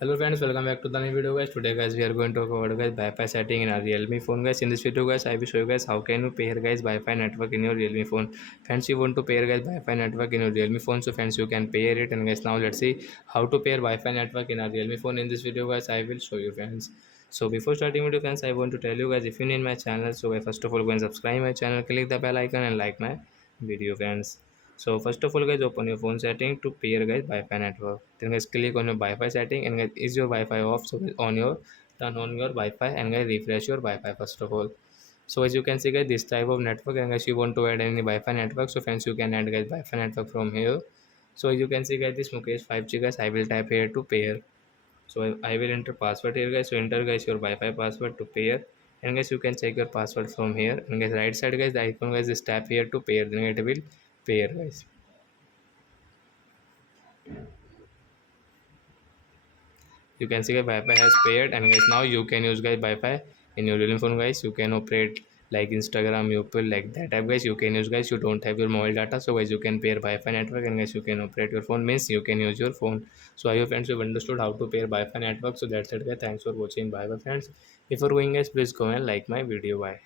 Hello friends, welcome back to the new video guys. Today guys we are going to talk about guys Wi-Fi setting in our Realme phone guys. In this video guys I will show you guys how can you pair guys Wi-Fi network in your Realme phone. Friends, you want to pair guys Wi-Fi network in your Realme phone, so friends you can pair it. And guys now let's see how to pair Wi-Fi network in our Realme phone. In this video guys I will show you friends. So before starting video friends, I want to tell you guys, if you need my channel, so guys, first of all go and subscribe my channel, click the bell icon and like my video friends. So first of all guys, open your phone setting to pair guys Wi-Fi network. Then guys click on your Wi-Fi setting, and guys is your Wi-Fi off, so guys on your turn on your Wi-Fi and guys refresh your Wi-Fi first of all. So as you can see guys, this type of network, and guys you want to add any Wi-Fi network, so friends you can add guys Wi-Fi network from here. So as you can see guys, this Mukesh 5G guys, I will type here to pair. So I will enter password here guys, so enter guys your Wi-Fi password to pair. And guys you can check your password from here, and guys right side guys the icon guys is tap here to pair, then it will pair guys. You can see guys Wi-Fi has paired, and guys now you can use guys Wi-Fi in your real phone guys. You can operate like Instagram, YouTube, like that app guys. You can use guys. You don't have your mobile data, so guys you can pair Wi-Fi network, and guys you can operate your phone, means you can use your phone. So I hope friends you've understood how to pair Wi-Fi network. So that's it guys. Thanks for watching. Bye bye friends. Before going guys, please go and like my video. Bye.